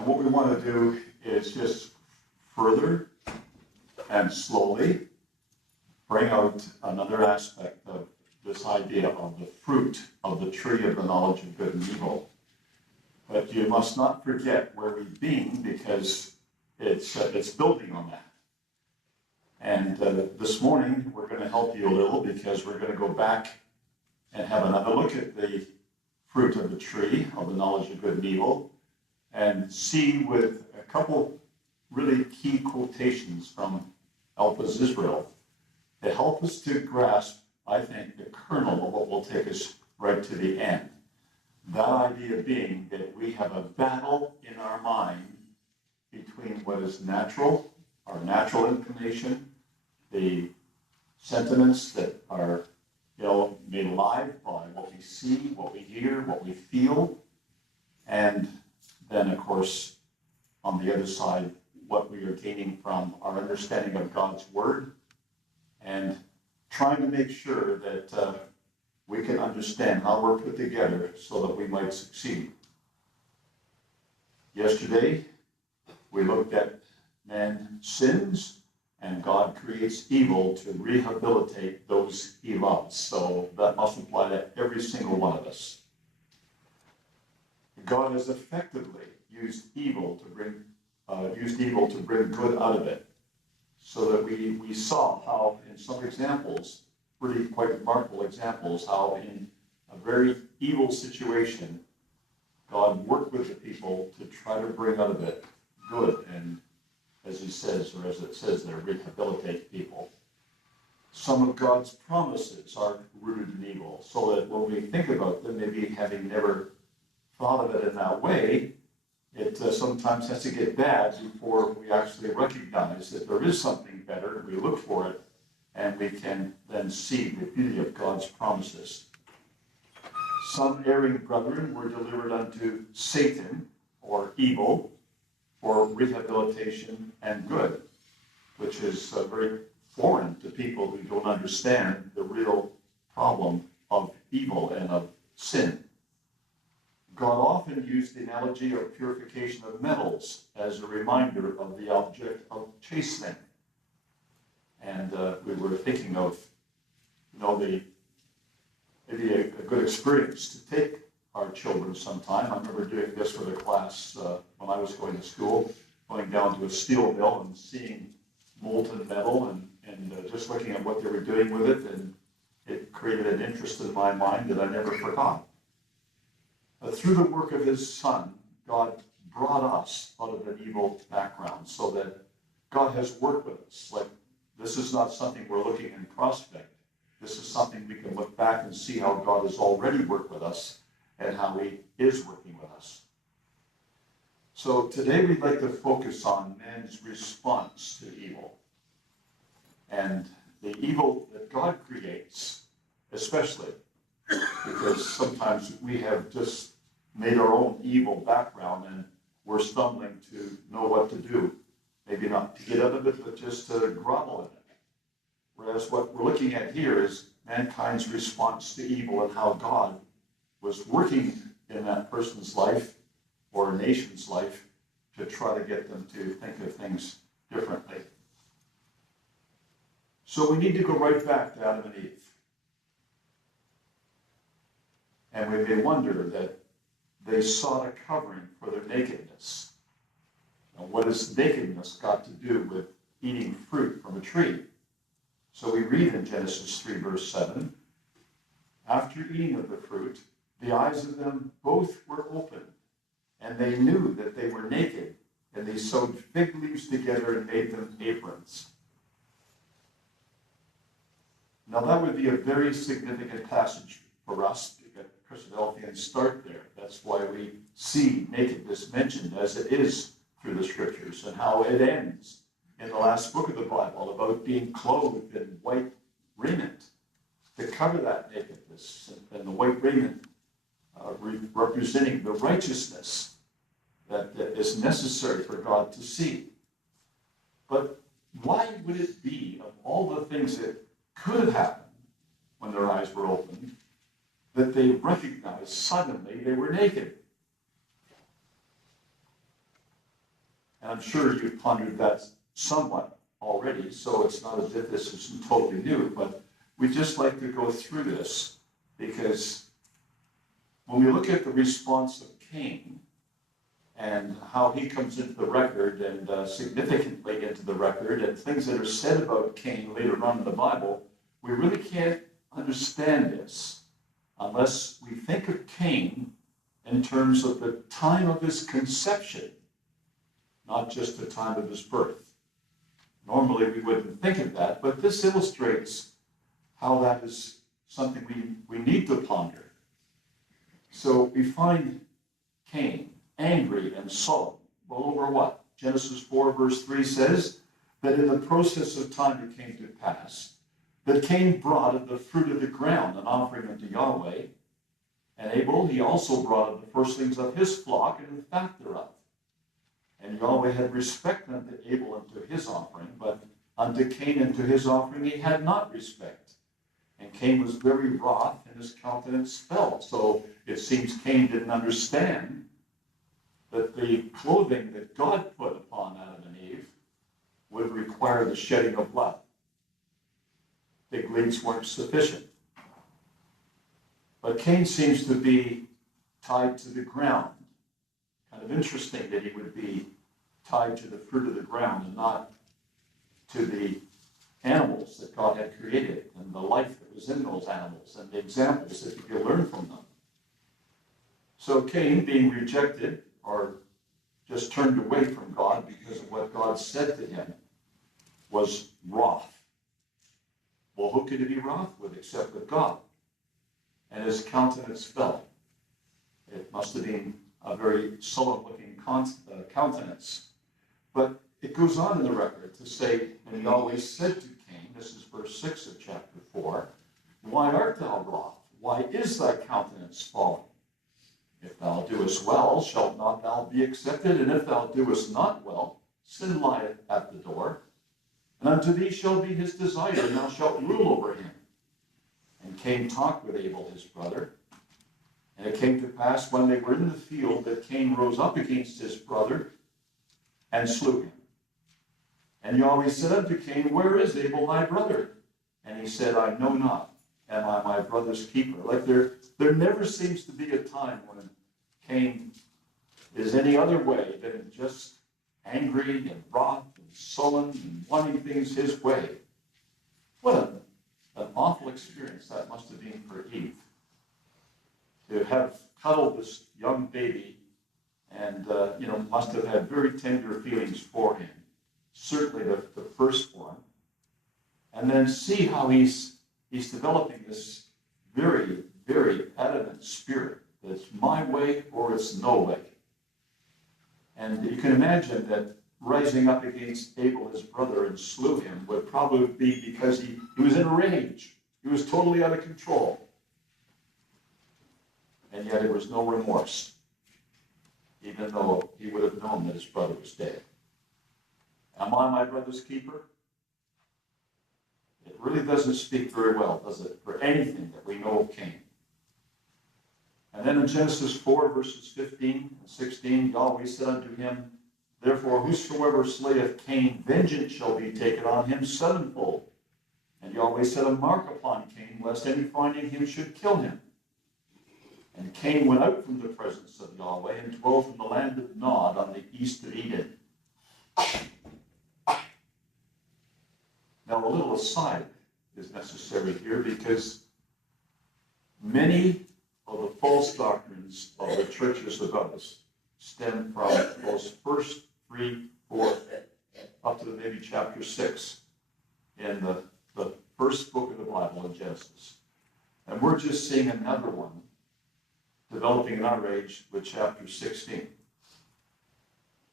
And what we want to do is just further and slowly bring out another aspect of this idea of the fruit of the tree of the knowledge of good and evil. But you must not forget where we've been, because it's building on that. And this morning we're going to help you a little, because we're going to go back and have another look at the fruit of the tree of the knowledge of good and evil, and see with a couple really key quotations from Alpha's Israel to help us to grasp, I think, the kernel of what will take us right to the end. That idea being that we have a battle in our mind between what is natural, our natural inclination, the sentiments that are, made alive by what we see, what we hear, what we feel, and then, of course, on the other side, what we are gaining from our understanding of God's Word, and trying to make sure that we can understand how we're put together so that we might succeed. Yesterday, we looked at man sins, and God creates evil to rehabilitate those he loves. So that must apply to every single one of us. God has effectively used evil to bring good out of it. So that we saw how, in some examples, really quite remarkable examples, how in a very evil situation, God worked with the people to try to bring out of it good, and as he says, or as it says there, rehabilitate people. Some of God's promises are rooted in evil, so that when we think about them, maybe having never thought of it in that way, it sometimes has to get bad before we actually recognize that there is something better, and we look for it, and we can then see the beauty of God's promises. Some erring brethren were delivered unto Satan, or evil, for rehabilitation and good, which is very foreign to people who don't understand the real problem of evil and of sin. God often used the analogy of purification of metals as a reminder of the object of chastening. And we were thinking of, maybe a good experience to take our children sometime. I remember doing this with a class when I was going to school, going down to a steel mill and seeing molten metal and just looking at what they were doing with it, and it created an interest in my mind that I never forgot. Through the work of his Son, God brought us out of an evil background, so that God has worked with us. Like, this is not something we're looking in prospect. This is something we can look back and see how God has already worked with us and how he is working with us. So today we'd like to focus on man's response to evil, and the evil that God creates, especially because sometimes we have just made our own evil background and we're stumbling to know what to do. Maybe not to get out of it, but just to grovel in it. Whereas what we're looking at here is mankind's response to evil, and how God was working in that person's life or a nation's life to try to get them to think of things differently. So we need to go right back to Adam and Eve. And we may wonder that they sought a covering for their nakedness. Now, what has nakedness got to do with eating fruit from a tree? So we read in Genesis 3, verse 7, after eating of the fruit, the eyes of them both were opened, and they knew that they were naked, and they sewed fig leaves together and made them aprons. Now that would be a very significant passage for us, because Christadelphians start there. That's why we see nakedness mentioned as it is through the scriptures, and how it ends in the last book of the Bible about being clothed in white raiment to cover that nakedness, and the white raiment representing the righteousness that is necessary for God to see. But why would it be, of all the things that could have happened when their eyes were opened, that they recognized suddenly they were naked? And I'm sure you've pondered that somewhat already, so it's not as if this is totally new, but we'd just like to go through this because when we look at the response of Cain and how he comes into the record and significantly into the record and things that are said about Cain later on in the Bible, we really can't understand this unless we think of Cain in terms of the time of his conception, not just the time of his birth. Normally we wouldn't think of that, but this illustrates how that is something we need to ponder. So we find Cain angry and sullen. Well, over what? Genesis 4 verse 3 says that in the process of time it came to pass that Cain brought of the fruit of the ground an offering unto Yahweh, and Abel he also brought of the firstlings of his flock and the fat thereof. And Yahweh had respect unto Abel and to his offering, but unto Cain and to his offering he had not respect. And Cain was very wroth, and his countenance fell. So it seems Cain didn't understand that the clothing that God put upon Adam and Eve would require the shedding of blood. Fig leaves weren't sufficient. But Cain seems to be tied to the ground. Kind of interesting that he would be tied to the fruit of the ground and not to the animals that God had created and the life that was in those animals and the examples that you could learn from them. So Cain, being rejected or just turned away from God because of what God said to him, was wroth. Well, who could he be wroth with except with God? And his countenance fell. It must have been a very sullen-looking countenance. But it goes on in the record to say, and Yahweh said to Cain, this is verse 6 of chapter 4, why art thou wroth? Why is thy countenance fallen? If thou doest well, shalt not thou be accepted? And if thou doest not well, sin lieth at the door. And unto thee shall be his desire, and thou shalt rule over him. And Cain talked with Abel his brother. And it came to pass when they were in the field that Cain rose up against his brother and slew him. And Yahweh said unto Cain, where is Abel thy brother? And he said, I know not. Am I my brother's keeper? Like there never seems to be a time when Cain is any other way than just angry and wroth and sullen and wanting things his way. What an awful experience that must have been for Eve. To have cuddled this young baby and, must have had very tender feelings for him. Certainly the first one. And then see how he's developing this very, very adamant spirit that it's my way or it's no way. And you can imagine that rising up against Abel, his brother, and slew him would probably be because he was in a rage. He was totally out of control. And yet there was no remorse, even though he would have known that his brother was dead. Am I my brother's keeper? It really doesn't speak very well, does it, for anything that we know of Cain. And then in Genesis 4, verses 15 and 16, Yahweh said unto him, therefore whosoever slayeth Cain, vengeance shall be taken on him sevenfold. And Yahweh set a mark upon Cain, lest any finding him should kill him. And Cain went out from the presence of Yahweh and dwelt in the land of Nod on the east of Eden. Now a little aside is necessary here because many of the false doctrines of the churches of us stem from those first 3, 4, up to maybe chapter 6 in the first book of the Bible in Genesis. And we're just seeing another one developing in our age with chapter 16,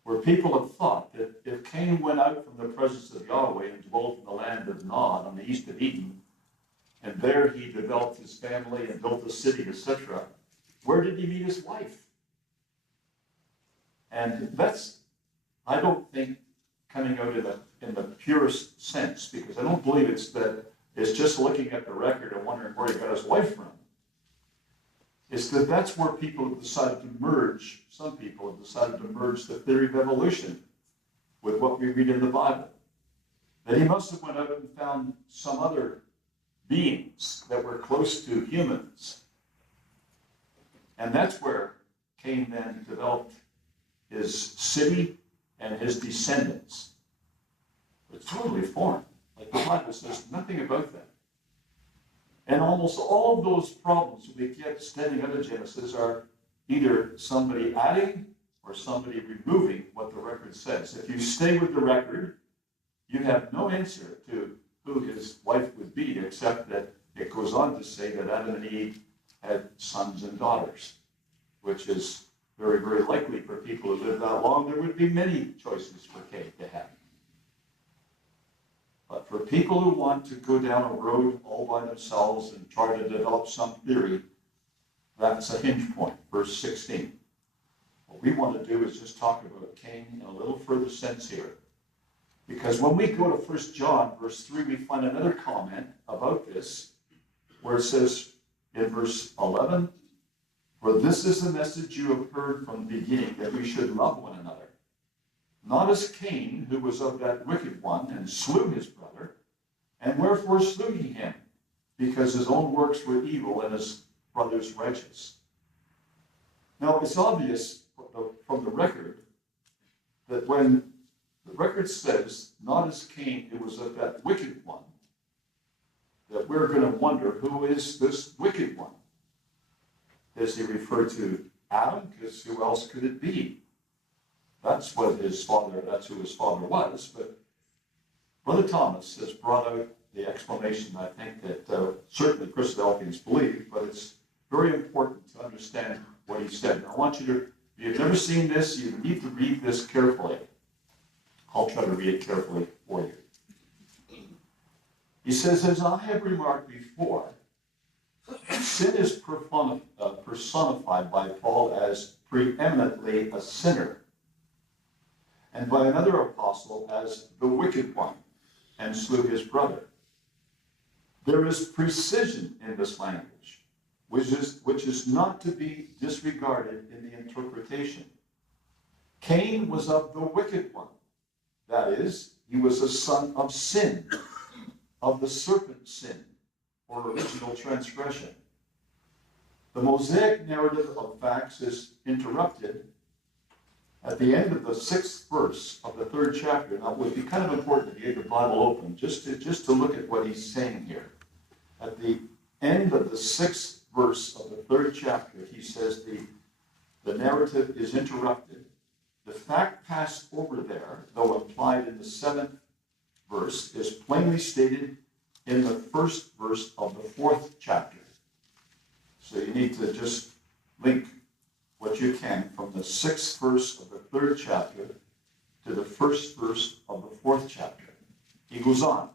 where people have thought that if Cain went out from the presence of Yahweh and dwelt in the land of Nod on the east of Eden, and there he developed his family and built a city, etc., where did he meet his wife? And that's, I don't think, coming out in the purest sense, because I don't believe it's just looking at the record and wondering where he got his wife from. It's that's where people have decided to merge, some people have decided to merge the theory of evolution with what we read in the Bible. That he must have went out and found some other beings that were close to humans. And that's where Cain then developed his city and his descendants. It's totally foreign. Like the Bible says nothing about that. And almost all of those problems we get standing out of Genesis are either somebody adding or somebody removing what the record says. If you stay with the record, you have no answer to who his wife would be, except that it goes on to say that Adam and Eve had sons and daughters, which is very, very likely for people who live that long. There would be many choices for Cain to have. But for people who want to go down a road all by themselves and try to develop some theory, that's a hinge point, verse 16. What we want to do is just talk about Cain in a little further sense here. Because when we go to 1 John, verse 3, we find another comment about this, where it says in verse 11, "For this is the message you have heard from the beginning, that we should love one another. Not as Cain, who was of that wicked one, and slew his brother. And wherefore slew he him? Because his own works were evil, and his brother's righteous." Now, it's obvious from the record that when the record says, not as Cain, who was of that wicked one, that we're going to wonder, who is this wicked one? Does he refer to Adam? Because who else could it be? That's who his father was. But Brother Thomas has brought out the explanation, I think, that certainly Christadelphians believe, but it's very important to understand what he said. Now, I want you to, if you've never seen this, you need to read this carefully. I'll try to read it carefully for you. He says, "As I have remarked before, sin is personified by Paul as preeminently a sinner, and by another apostle as the wicked one, and slew his brother. There is precision in this language, which is not to be disregarded in the interpretation. Cain was of the wicked one. That is, he was a son of sin, of the serpent sin, or original transgression. The Mosaic narrative of facts is interrupted at the end of the 6th verse of the 3rd chapter. Now, it would be kind of important if you had the Bible open, just to look at what he's saying here. At the end of the 6th verse of the 3rd chapter, he says the narrative is interrupted. The fact passed over there, though implied in the 7th verse, is plainly stated in the 1st verse of the 4th chapter. So you need to just link what you can from the 6th verse of the 3rd chapter to the 1st verse of the 4th chapter. He goes on.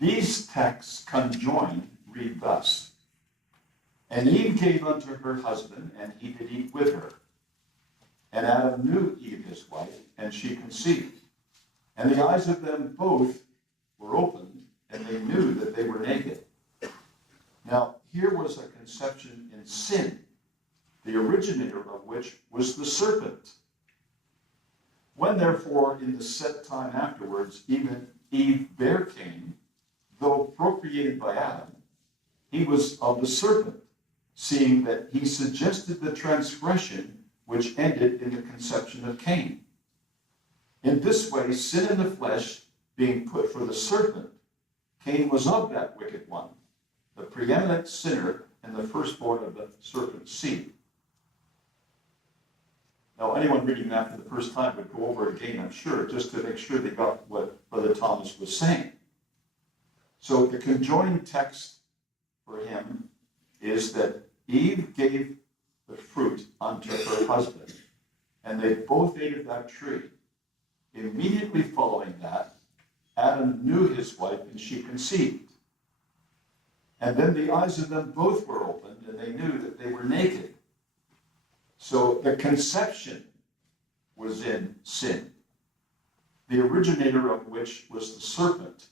These texts conjoined read thus: "And Eve gave unto her husband, and he did eat with her. And Adam knew Eve his wife, and she conceived. And the eyes of them both were opened, and they knew that they were naked." Now, here was a conception in sin, the originator of which was the serpent. When, therefore, in the set time afterwards, even Eve bare Cain, though procreated by Adam, he was of the serpent, seeing that he suggested the transgression which ended in the conception of Cain. In this way, sin in the flesh being put for the serpent, Cain was of that wicked one, the preeminent sinner and the firstborn of the serpent's seed. Now, anyone reading that for the first time would go over it again, I'm sure, just to make sure they got what Brother Thomas was saying. So the conjoined text for him is that Eve gave the fruit unto her husband, and they both ate of that tree. Immediately following that, Adam knew his wife, and she conceived. And then the eyes of them both were opened, and they knew that they were naked. So the conception was in sin, the originator of which was the serpent.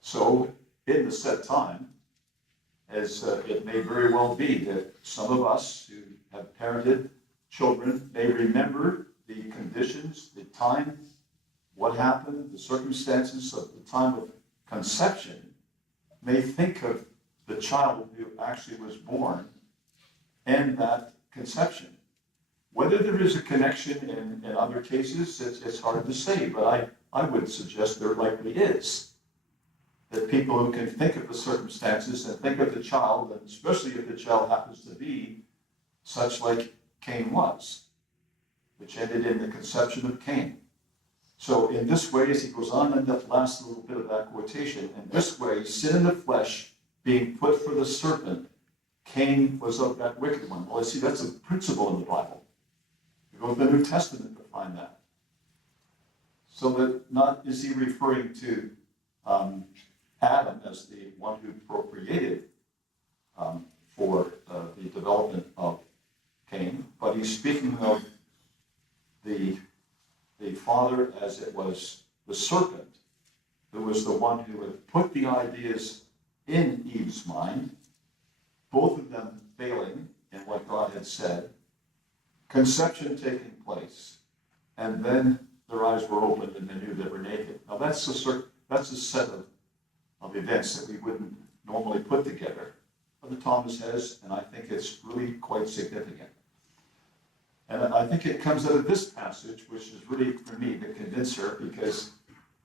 So in the set time, as it may very well be that some of us who have parented children may remember the conditions, the time, what happened, the circumstances of the time of conception, may think of the child who actually was born and that conception. Whether there is a connection in other cases, it's hard to say, but I would suggest there likely is. That people who can think of the circumstances and think of the child, and especially if the child happens to be such like Cain was, which ended in the conception of Cain. So in this way, as he goes on in that last little bit of that quotation, in this way, sin in the flesh being put for the serpent, Cain was of that wicked one. Well, I see that's a principle in the Bible. You go to the New Testament to find that. So that not is he referring to Adam as the one who procreated for the development of Cain, but he's speaking of the father as it was the serpent, who was the one who had put the ideas in Eve's mind, both of them failing in what God had said, conception taking place, and then their eyes were opened and they knew they were naked. Now that's a set of events that we wouldn't normally put together. Brother Thomas has, and I think it's really quite significant. And I think it comes out of this passage, which is really, for me, the convincer, because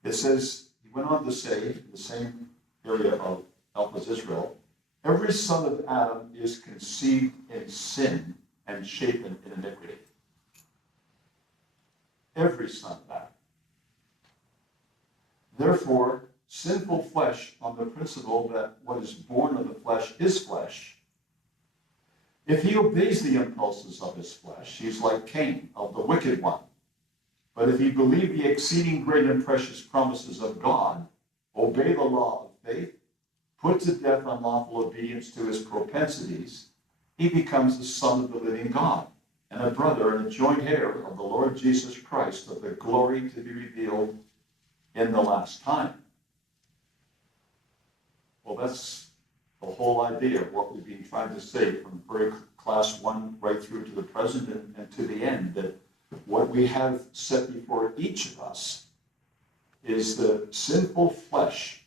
it says, he went on to say, in the same area of helpless Israel, every son of Adam is conceived in sin and shapen in iniquity. Every son of Adam. Therefore, sinful flesh, on the principle that what is born of the flesh is flesh, if he obeys the impulses of his flesh, he's like Cain, of the wicked one. But if he believe the exceeding great and precious promises of God, obey the law of faith, put to death unlawful obedience to his propensities, he becomes the son of the living God, and a brother and a joint heir of the Lord Jesus Christ, of the glory to be revealed in the last time. Well, that's the whole idea of what we've been trying to say from very class 1 right through to the present and to the end, that what we have set before each of us is the sinful flesh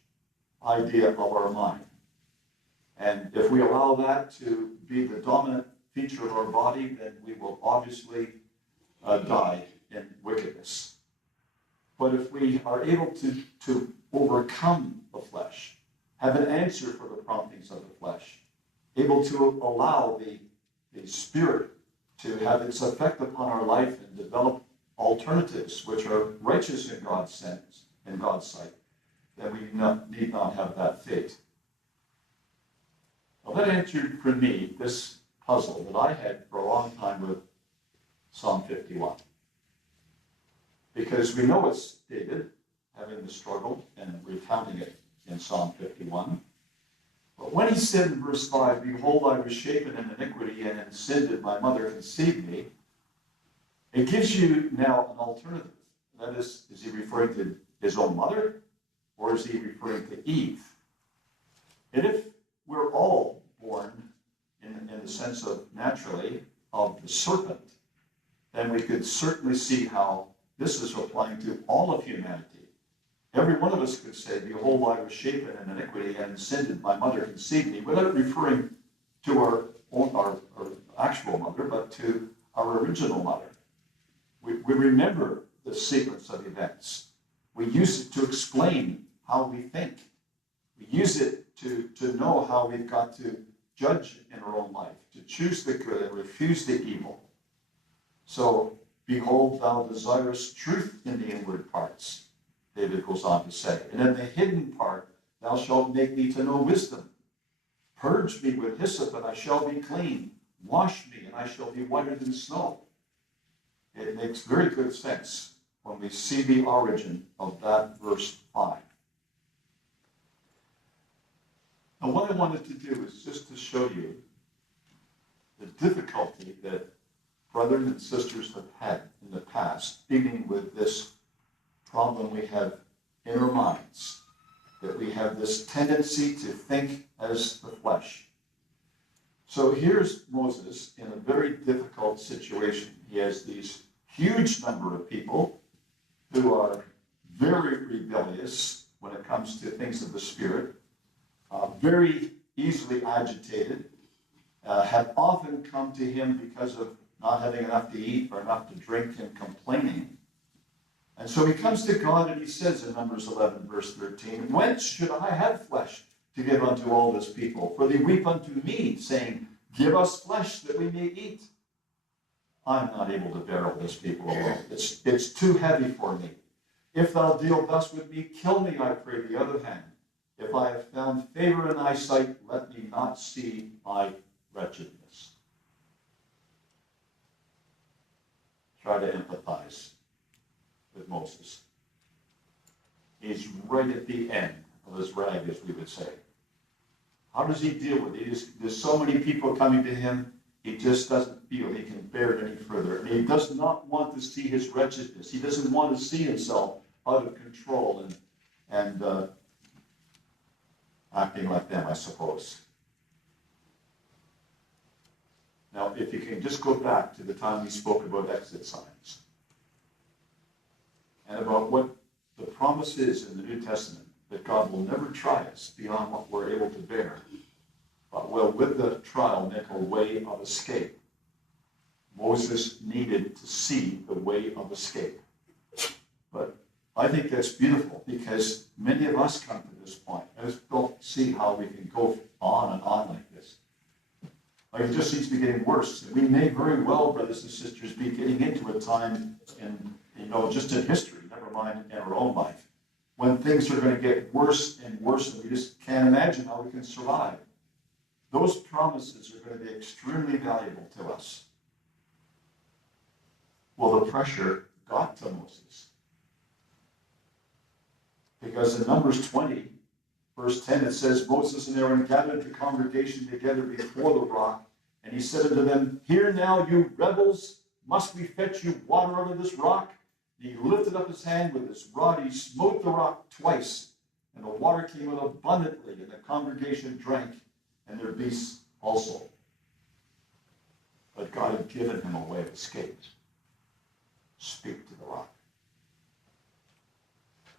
idea of our mind. And if we allow that to be the dominant feature of our body, then we will obviously die in wickedness. But if we are able to overcome the flesh, have an answer for the promptings of the flesh, able to allow the Spirit to have its effect upon our life and develop alternatives which are righteous in God's sense, in God's sight, then we need not have that fate. Well, that answered for me this puzzle that I had for a long time with Psalm 51. Because we know it's David having the struggle and recounting it in Psalm 51. But when he said in verse 5, behold, I was shapen in iniquity, and in sin did my mother conceive me, it gives you now an alternative. That is he referring to his own mother, or is he referring to Eve? And if we're all born, in the sense of naturally, of the serpent, then we could certainly see how this is applying to all of humanity. Every one of us could say, behold, I was shapen in iniquity, and in sin did my mother conceive me, without referring to our actual mother, but to our original mother. We remember the sequence of events. We use it to explain how we think. We use it to know how we've got to judge in our own life, to choose the good and refuse the evil. So, behold, thou desirest truth in the inward parts, David goes on to say. And in the hidden part, thou shalt make me to know wisdom. Purge me with hyssop, and I shall be clean. Wash me, and I shall be whiter than snow. It makes very good sense when we see the origin of that verse 5. Now, what I wanted to do is just to show you the difficulty that brothers and sisters have had in the past dealing with this problem we have in our minds, that we have this tendency to think as the flesh. So here's Moses in a very difficult situation. He has these huge number of people who are very rebellious when it comes to things of the Spirit, very easily agitated, have often come to him because of not having enough to eat or enough to drink and complaining. And so he comes to God and he says in Numbers 11, verse 13, "Whence should I have flesh to give unto all this people? For they weep unto me, saying, Give us flesh that we may eat. I'm not able to bear all this people alone. It's too heavy for me. If thou deal thus with me, kill me, I pray, the other hand. If I have found favor in thy sight, let me not see my wretchedness." Try to empathize with Moses. He's right at the end of his rag, as we would say. How does he deal with it? There's so many people coming to him, he just doesn't feel he can bear it any further. And he does not want to see his wretchedness. He doesn't want to see himself out of control and acting like them, I suppose. Now, if you can just go back to the time we spoke about exit signs and about what the promise is in the New Testament, that God will never try us beyond what we're able to bear, but will, with the trial, make a way of escape. Moses needed to see the way of escape. But I think that's beautiful, because many of us come to this point. I just don't see how we can go on and on like this. Like, it just seems to be getting worse. And we may very well, brothers and sisters, be getting into a time in, just in history, never mind in our own life, when things are going to get worse and worse, and we just can't imagine how we can survive. Those promises are going to be extremely valuable to us. Well, the pressure got to Moses. Because in Numbers 20, verse 10, it says, "Moses and Aaron gathered the congregation together before the rock, and he said unto them, Hear now, you rebels, must we fetch you water out of this rock? And he lifted up his hand with his rod, he smote the rock twice, and the water came out abundantly, and the congregation drank, and their beasts also." But God had given him a way of escape. Speak to the rock.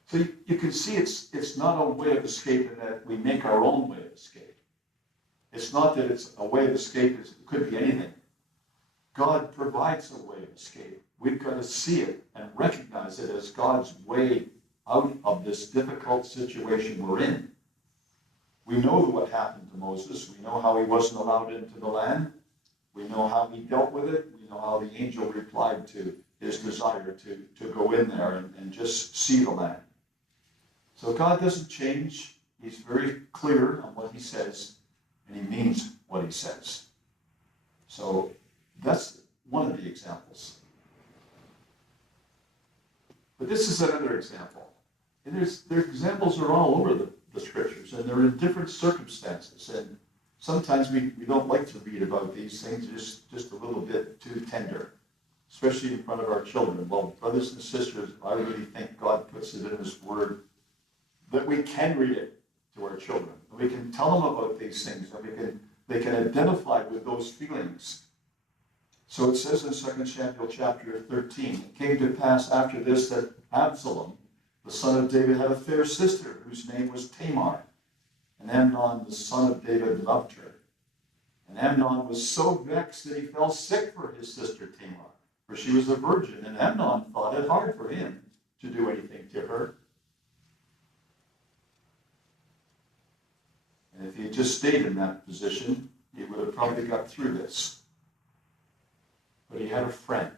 So you can see it's not a way of escape in that we make our own way of escape. It's not that it's a way of escape, it could be anything. God provides a way of escape. We've got to see it and recognize it as God's way out of this difficult situation we're in. We know what happened to Moses. We know how he wasn't allowed into the land. We know how he dealt with it. We know how the angel replied to his desire to go in there and just see the land. So God doesn't change. He's very clear on what he says, and he means what he says. So that's one of the examples. But this is another example. And their examples are all over the scriptures, and they're in different circumstances. And sometimes we don't like to read about these things, just a little bit too tender, especially in front of our children. Well, brothers and sisters, I really think God puts it in his word that we can read it to our children. And we can tell them about these things, and they can identify with those feelings. So it says in 2 Samuel chapter 13, "It came to pass after this that Absalom, the son of David, had a fair sister whose name was Tamar. And Amnon, the son of David, loved her. And Amnon was so vexed that he fell sick for his sister Tamar, for she was a virgin. And Amnon thought it hard for him to do anything to her. And if he had just stayed in that position, he would have probably got through this. But he had a friend.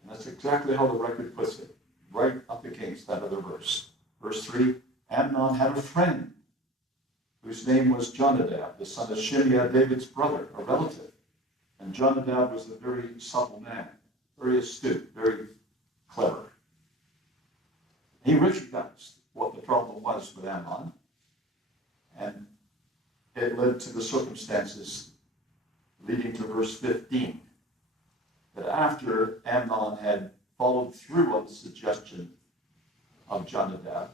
And that's exactly how the record puts it, right up against that other verse. Verse 3, Amnon had a friend whose name was Jonadab, the son of Shimeah, David's brother, a relative. And Jonadab was a very subtle man, very astute, very clever. He recognized what the problem was with Amnon, and it led to the circumstances leading to verse 15, that after Amnon had followed through on the suggestion of Jonadab,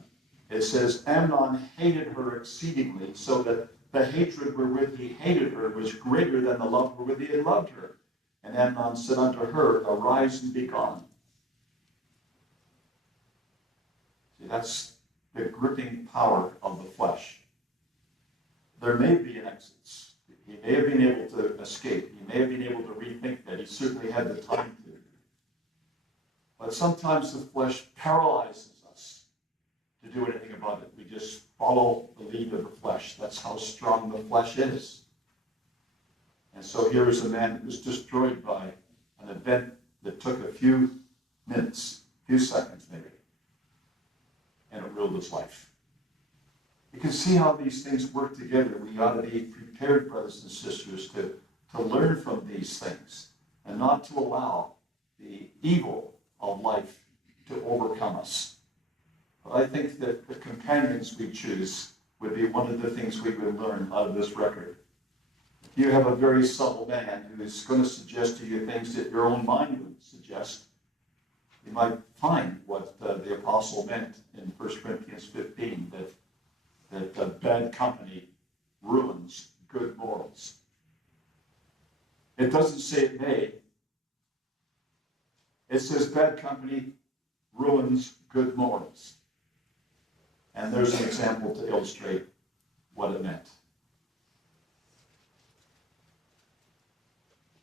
it says, Amnon hated her exceedingly, so that the hatred wherewith he hated her was greater than the love wherewith he had loved her. And Amnon said unto her, Arise and be gone. See, that's the gripping power of the flesh. There may be an exit. He may have been able to escape. He may have been able to rethink that. He certainly had the time to. But sometimes the flesh paralyzes us to do anything about it. We just follow the lead of the flesh. That's how strong the flesh is. And so here is a man that was destroyed by an event that took a few minutes, a few seconds maybe, and it ruled his life. You can see how these things work together. We ought to be prepared, brothers and sisters, to learn from these things and not to allow the evil of life to overcome us. But I think that the companions we choose would be one of the things we would learn out of this record. If you have a very subtle man who is going to suggest to you things that your own mind would suggest, you might find what the apostle meant in 1 Corinthians 15, that bad company ruins good morals. It doesn't say it may. It says bad company ruins good morals. And there's an example to illustrate what it meant.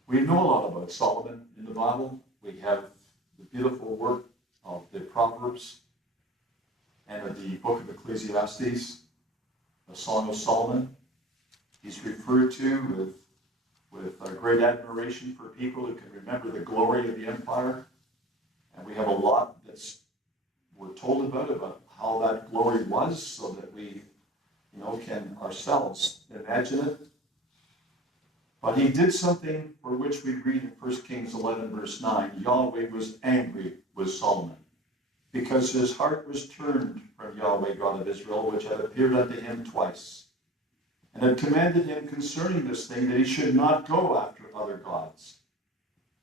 We know a lot about Solomon in the Bible. We have the beautiful work of the Proverbs and of the book of Ecclesiastes, the Song of Solomon. He's referred to with great admiration for people who can remember the glory of the empire. And we have a lot we're told about how that glory was, so that we, can ourselves imagine it. But he did something for which we read in 1 Kings 11, verse 9. Yahweh was angry with Solomon, because his heart was turned from Yahweh, God of Israel, which had appeared unto him twice, and had commanded him concerning this thing, that he should not go after other gods.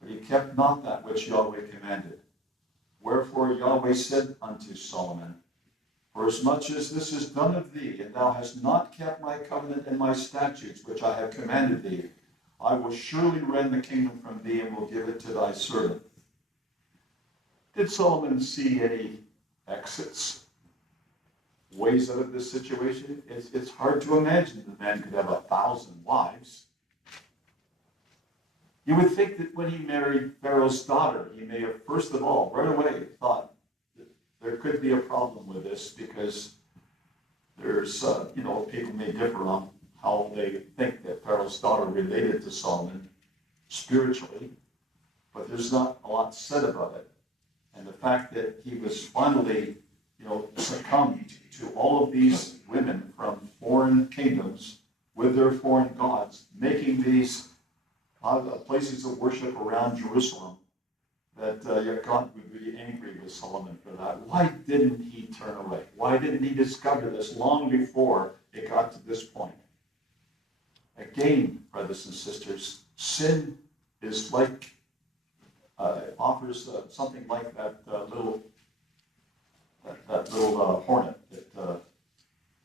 But he kept not that which Yahweh commanded. Wherefore Yahweh said unto Solomon, Forasmuch as this is done of thee, and thou hast not kept my covenant and my statutes, which I have commanded thee, I will surely rend the kingdom from thee, and will give it to thy servant. Did Solomon see any exits, ways out of this situation? It's hard to imagine the man could have 1,000 wives. You would think that when he married Pharaoh's daughter, he may have, first of all, right away thought that there could be a problem with this, because there's, people may differ on how they think that Pharaoh's daughter related to Solomon spiritually, but there's not a lot said about it. And the fact that he was finally, succumbed to all of these women from foreign kingdoms with their foreign gods, making these places of worship around Jerusalem, that God would be angry with Solomon for that. Why didn't he turn away? Why didn't he discover this long before it got to this point? Again, brothers and sisters, sin is like, offers something like that little hornet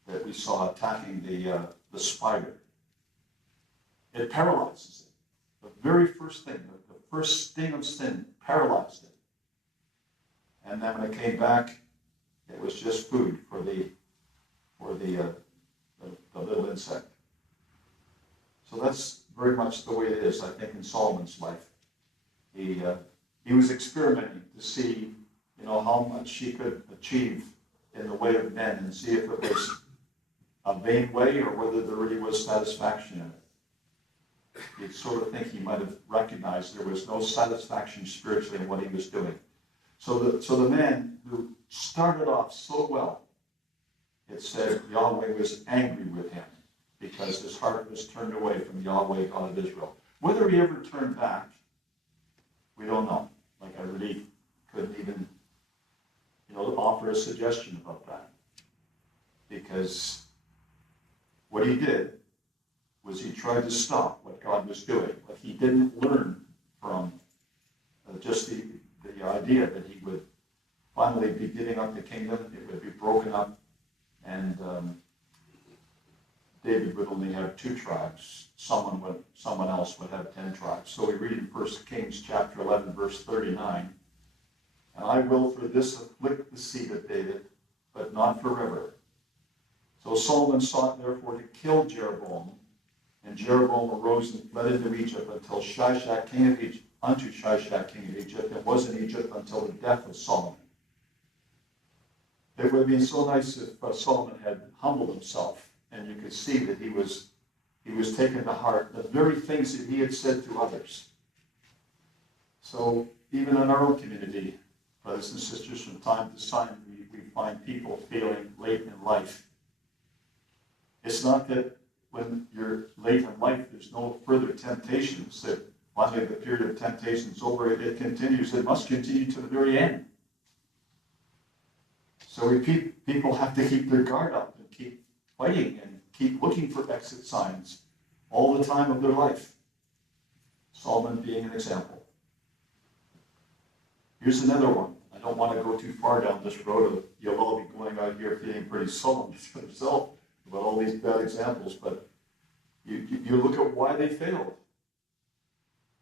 that we saw attacking the spider. It paralyzes it. The very first thing, the first sting of sin, paralyzed it. And then when it came back, it was just food for the little insect. So that's very much the way it is, I think, in Solomon's life. He was experimenting to see, how much he could achieve in the way of men, and see if it was a vain way or whether there really was satisfaction in it. You'd sort of think he might have recognized there was no satisfaction spiritually in what he was doing. So the man who started off so well, it said Yahweh was angry with him because his heart was turned away from Yahweh, God of Israel. Whether he ever turned back, we don't know. Like, I really couldn't even, offer a suggestion about that. Because what he did was he tried to stop what God was doing, but he didn't learn from just the idea that he would finally be giving up the kingdom, it would be broken up, and David would only have 2 tribes. Someone else would have 10 tribes. So we read in 1 Kings chapter 11, verse 39, And I will for this afflict the seed of David, but not forever. So Solomon sought therefore to kill Jeroboam, and Jeroboam arose and fled into Egypt unto Shishak king of Egypt, and was in Egypt until the death of Solomon. It would have been so nice if Solomon had humbled himself, and you could see that he was taking to heart the very things that he had said to others. So even in our own community, brothers and sisters, from time to time, we find people failing late in life. It's not that when you're late in life, there's no further temptations, that finally the period of temptation is over, it continues. It must continue to the very end. So people have to keep their guard up and keep fighting and keep looking for exit signs all the time of their life. Solomon being an example. Here's another one. I don't want to go too far down this road. You'll all be going out here feeling pretty sullen to yourself about all these bad examples, but you look at why they failed.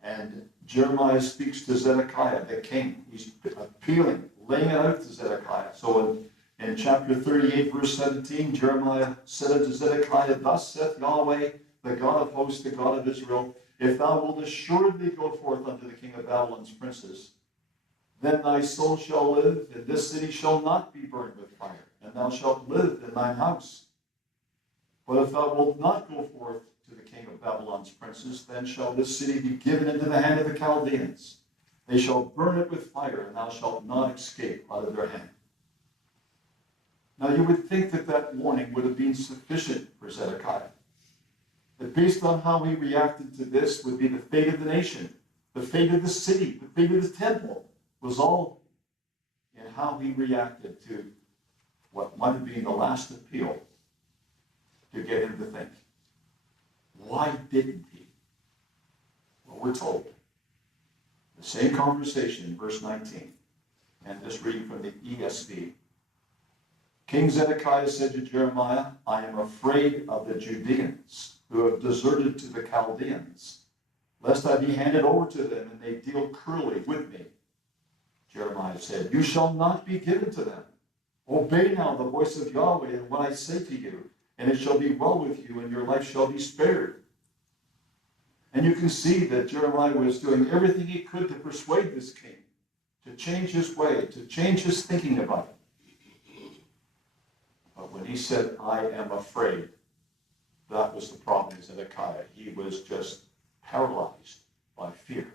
And Jeremiah speaks to Zedekiah, the king. He's appealing, laying it out to Zedekiah. So in chapter 38, verse 17, Jeremiah said unto Zedekiah, Thus saith Yahweh, the God of hosts, the God of Israel, if thou wilt assuredly go forth unto the king of Babylon's princes, then thy soul shall live, and this city shall not be burned with fire, and thou shalt live in thine house. But if thou wilt not go forth to the king of Babylon's princes, then shall this city be given into the hand of the Chaldeans. They shall burn it with fire, and thou shalt not escape out of their hand. Now you would think that that warning would have been sufficient for Zedekiah. That based on how he reacted to this would be the fate of the nation, the fate of the city, the fate of the temple, was all in how he reacted to what might have been the last appeal to get him to think. Why didn't he? Well, we're told. The same conversation in verse 19, and this reading from the ESV. King Zedekiah said to Jeremiah, I am afraid of the Judeans who have deserted to the Chaldeans, lest I be handed over to them and they deal cruelly with me. Jeremiah said, You shall not be given to them. Obey now the voice of Yahweh and what I say to you, and it shall be well with you, and your life shall be spared. And you can see that Jeremiah was doing everything he could to persuade this king, to change his way, to change his thinking about it. But when he said, I am afraid, that was the problem with Zedekiah. He was just paralyzed by fear.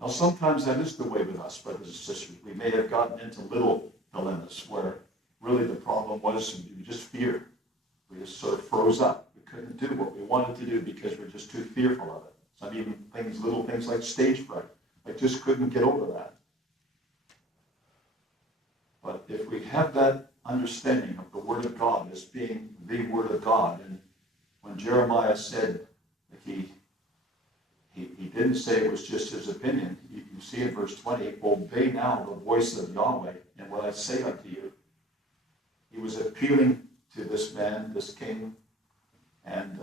Now, sometimes that is the way with us, brothers and sisters. We may have gotten into little dilemmas where really the problem was we just feared. We just sort of froze up. We couldn't do what we wanted to do because we're just too fearful of it. Some even little things like stage fright. I just couldn't get over that. But if we have that understanding of the Word of God as being the Word of God, and when Jeremiah said that he didn't say it was just his opinion. You see in verse 20, obey now the voice of Yahweh and what I say unto you. He was appealing to this man, this king, and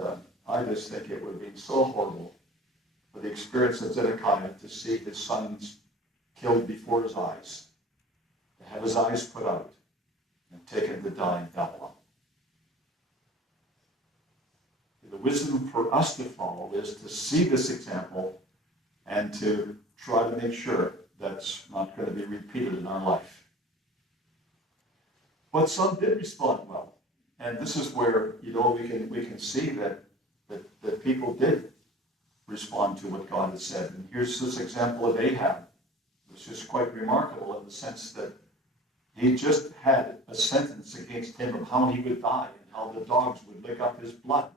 I just think it would have been so horrible for the experience of Zedekiah to see his sons killed before his eyes, to have his eyes put out and taken to die in Babylon. The wisdom for us to follow is to see this example and to try to make sure that's not going to be repeated in our life. But some did respond well. And this is where, we can see that people did respond to what God had said. And here's this example of Ahab, which is quite remarkable in the sense that he just had a sentence against him of how he would die and how the dogs would lick up his blood.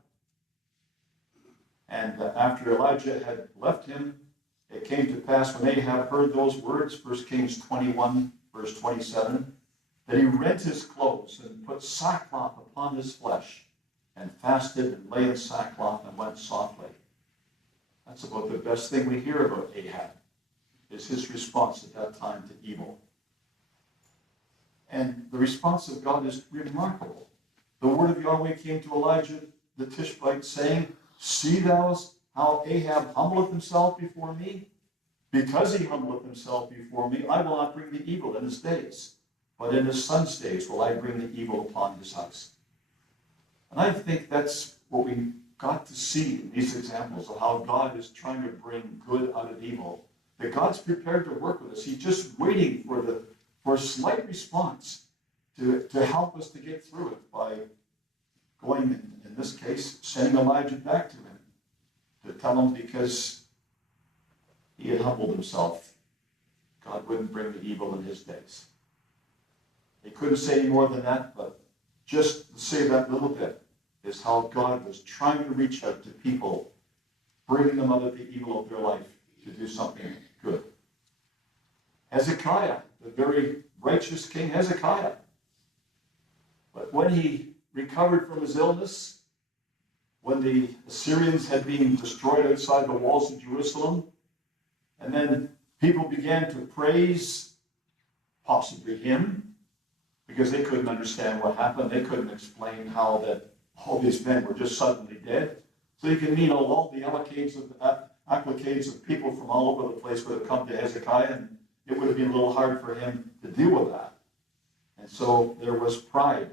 And after Elijah had left him, it came to pass when Ahab heard those words, 1 Kings 21, verse 27, that he rent his clothes and put sackcloth upon his flesh and fasted and lay in sackcloth and went softly. That's about the best thing we hear about Ahab, is his response at that time to evil. And the response of God is remarkable. The word of Yahweh came to Elijah the Tishbite, saying, See thou how Ahab humbleth himself before me? Because he humbleth himself before me, I will not bring the evil in his days. but in his son's days will I bring the evil upon his house. And I think that's what we got to see in these examples of how God is trying to bring good out of evil. That God's prepared to work with us. He's just waiting for a slight response to help us to get through it by going, in this case, sending Elijah back to him to tell him because he had humbled himself, God wouldn't bring the evil in his days. He couldn't say any more than that, but just to say that little bit is how God was trying to reach out to people, bringing them out of the evil of their life to do something good. Hezekiah, the very righteous King Hezekiah. But when he recovered from his illness, when the Assyrians had been destroyed outside the walls of Jerusalem, and then people began to praise possibly him, because they couldn't understand what happened. They couldn't explain how that all these men were just suddenly dead. So you can meet all the applications of people from all over the place would have come to Hezekiah, and it would have been a little hard for him to deal with that. And so there was pride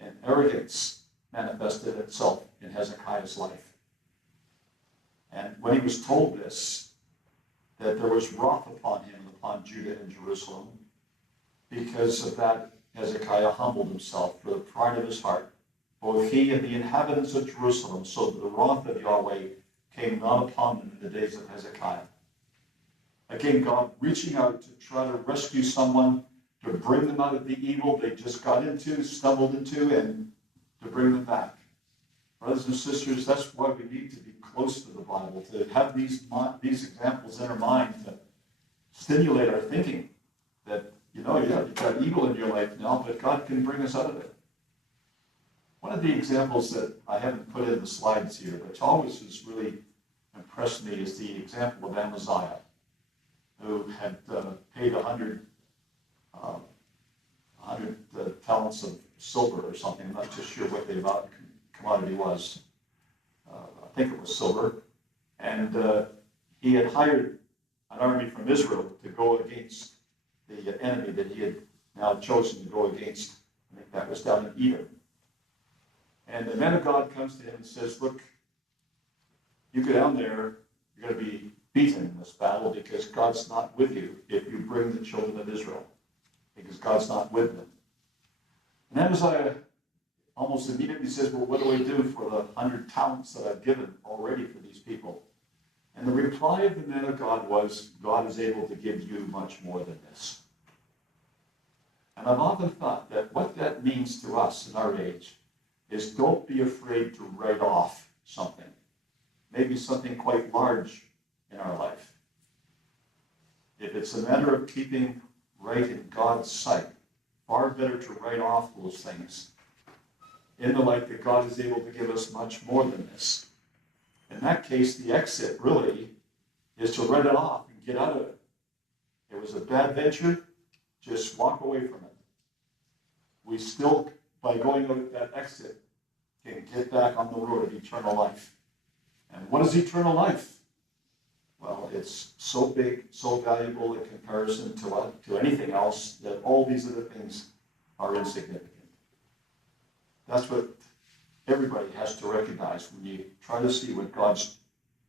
and arrogance manifested itself in Hezekiah's life. And when he was told this, that there was wrath upon him and upon Judah and Jerusalem, because of that, Hezekiah humbled himself for the pride of his heart, both he and the inhabitants of Jerusalem, so that the wrath of Yahweh came not upon them in the days of Hezekiah. Again, God reaching out to try to rescue someone, to bring them out of the evil they just got into, stumbled into, and to bring them back. Brothers and sisters, that's why we need to be close to the Bible, to have these examples in our mind, to stimulate our thinking that, you've got evil in your life now, but God can bring us out of it. One of the examples that I haven't put in the slides here, which always has really impressed me, is the example of Amaziah, who had paid 100 talents of silver or something. I'm not just sure what the commodity was. I think it was silver. And he had hired an army from Israel to go against the enemy that he had now chosen to go against. I think that was down in Edom. And the man of God comes to him and says, look, you go down there, you're going to be beaten in this battle because God's not with you if you bring the children of Israel, because God's not with them. And Amaziah almost immediately says, well, what do I do for the 100 talents that I've given already for these people? And the reply of the man of God was, God is able to give you much more than this. And I've often thought that what that means to us in our age is don't be afraid to write off something, maybe something quite large in our life. If it's a matter of keeping right in God's sight, far better to write off those things in the light that God is able to give us much more than this. In that case, the exit really is to write it off and get out of it. It was a bad venture, just walk away from it. We still, by going out that exit, can get back on the road of eternal life. And what is eternal life? Well, it's so big, so valuable in comparison to anything else that all these other things are insignificant. That's what everybody has to recognize when you try to see what God's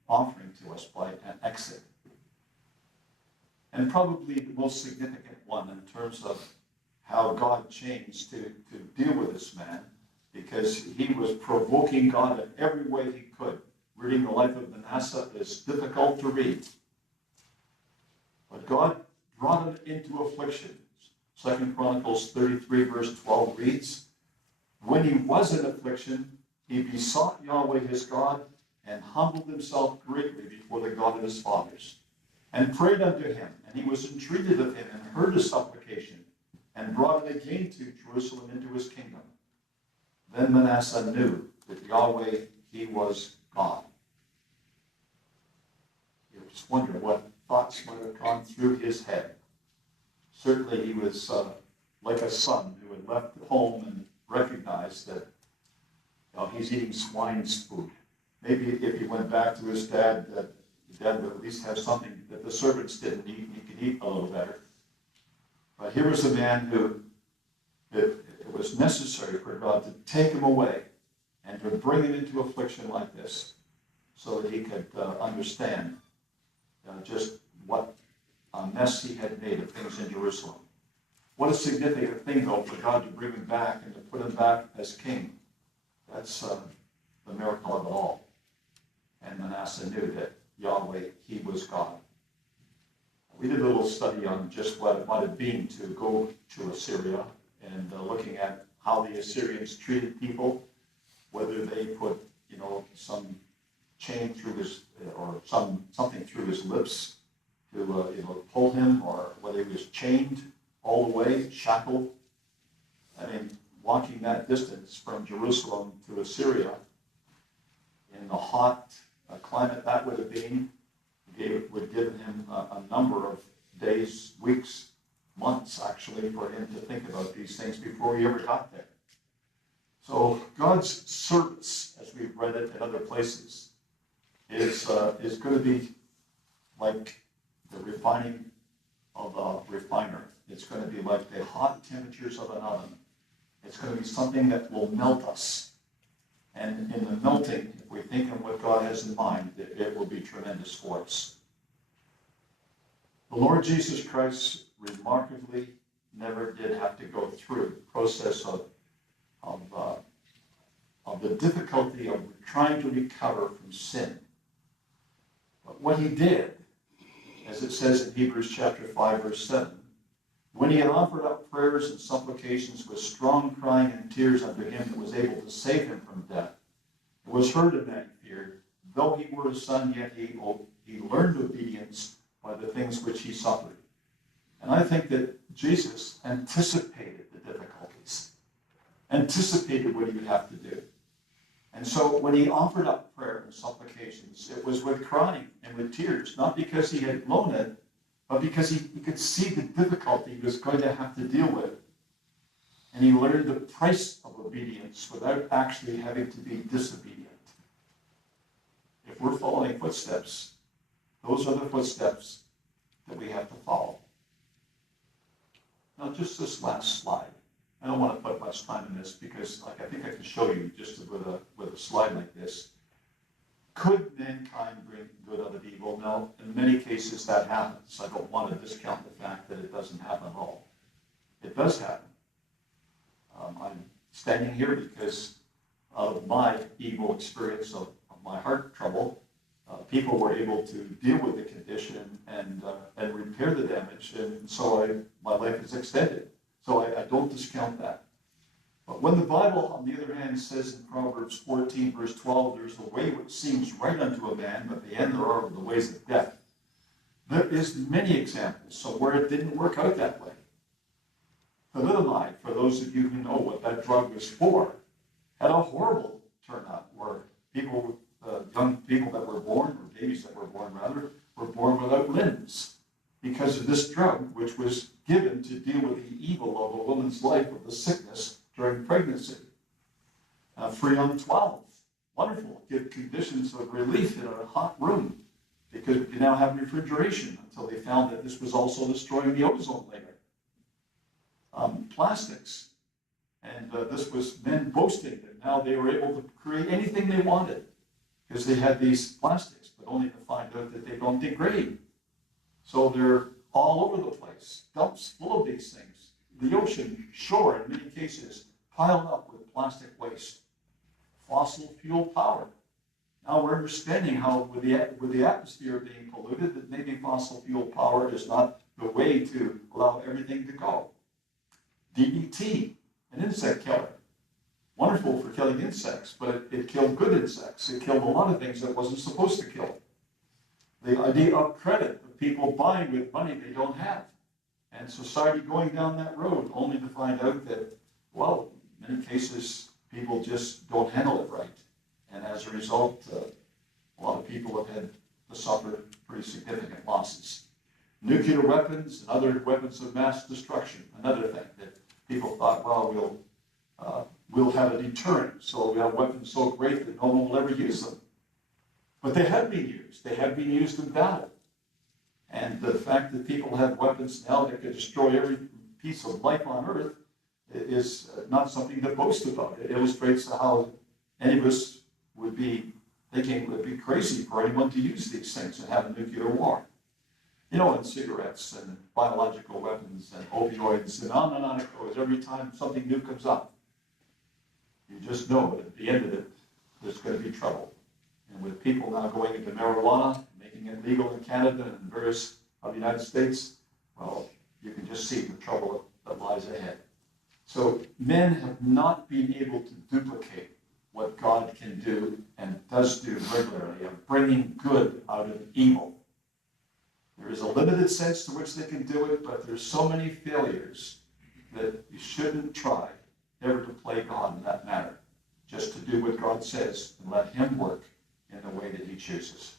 offering to us by an exit. And probably the most significant one in terms of how God changed to deal with this man, because he was provoking God in every way he could. Reading the life of Manasseh is difficult to read. But God brought him into affliction. 2 Chronicles 33 verse 12 reads, when he was in affliction, he besought Yahweh his God and humbled himself greatly before the God of his fathers, and prayed unto him, and he was entreated of him, and heard his supplication, and brought it again to Jerusalem into his kingdom. Then Manasseh knew that Yahweh, he was God. You just wonder what thoughts might have gone through his head. Certainly he was like a son who had left home and recognized that he's eating swine's food. Maybe if he went back to his dad, that his dad would at least have something that the servants didn't eat, and he could eat a little better. But here was a man who it was necessary for God to take him away and to bring him into affliction like this so that he could understand just what a mess he had made of things in Jerusalem. What a significant thing, though, for God to bring him back and to put him back as king. That's the miracle of it all. And Manasseh knew that Yahweh, he was God. We did a little study on just what it might have been to go to Assyria and looking at how the Assyrians treated people, whether they put, some chain through his, or something through his lips to, pull him, or whether he was chained all the way, shackled. I mean, walking that distance from Jerusalem to Assyria in the hot climate that would have been, would give him a number of days, weeks, months actually, for him to think about these things before he ever got there. So God's service, as we've read it in other places, is going to be like the refining of a refiner. It's going to be like the hot temperatures of an oven. It's going to be something that will melt us. And in the melting, if we think of what God has in mind, it will be tremendous for us. The Lord Jesus Christ remarkably never did have to go through the process of the difficulty of trying to recover from sin. But what he did, as it says in Hebrews chapter 5, verse 7, when he had offered up prayers and supplications with strong crying and tears unto him that was able to save him from death, it was heard of that he feared. Though he were a son, yet he learned obedience by the things which he suffered. And I think that Jesus anticipated the difficulties, anticipated what he would have to do. And so when he offered up prayer and supplications, it was with crying and with tears, not because he had blown it, but because he could see the difficulty he was going to have to deal with. And he learned the price of obedience without actually having to be disobedient. If we're following footsteps, those are the footsteps that we have to follow. Now, just this last slide. I don't want to put much time in this because I think I can show you just with a slide like this. Could mankind bring good out of evil? No, in many cases that happens. I don't want to discount the fact that it doesn't happen at all. It does happen. I'm standing here because of my evil experience of my heart trouble. People were able to deal with the condition and repair the damage, and so my life is extended. So I don't discount that. But when the Bible, on the other hand, says in Proverbs 14, verse 12, there's a way which seems right unto a man, but the end thereof are the ways of death. There is many examples so where it didn't work out that way. Thalidomide, for those of you who know what that drug was for, had a horrible turnout where people, young people that were born, or babies that were born rather, were born without limbs because of this drug, which was given to deal with the evil of a woman's life with the sickness during pregnancy. Freon 12, wonderful, give conditions of relief in a hot room because we now have refrigeration until they found that this was also destroying the ozone layer. Plastics, and this was men boasting that now they were able to create anything they wanted because they had these plastics, but only to find out that they don't degrade. So they're all over the place, dumps full of these things. The ocean, shore, in many cases, piled up with plastic waste. Fossil fuel power. Now we're understanding how, with the atmosphere being polluted, that maybe fossil fuel power is not the way to allow everything to go. DDT, an insect killer. Wonderful for killing insects, but it killed good insects. It killed a lot of things that it wasn't supposed to kill. The idea of credit, of people buying with money they don't have. And society going down that road only to find out that, well, in many cases, people just don't handle it right. And as a result, a lot of people have had to suffer pretty significant losses. Nuclear weapons and other weapons of mass destruction, another thing that people thought, well, we'll have a deterrent, so we have weapons so great that no one will ever use them. But they have been used. They have been used in battle. And the fact that people have weapons now that could destroy every piece of life on Earth is not something to boast about. It illustrates how any of us would be thinking it would be crazy for anyone to use these things and have a nuclear war. You know, and cigarettes and biological weapons and opioids and on it goes. Every time something new comes up, you just know that at the end of it, there's going to be trouble. And with people now going into marijuana, making it legal in Canada and various of the United States, well, you can just see the trouble that lies ahead. So men have not been able to duplicate what God can do and does do regularly of bringing good out of evil. There is a limited sense to which they can do it, but there's so many failures that you shouldn't try ever to play God in that matter. Just to do what God says and let him work in the way that he chooses.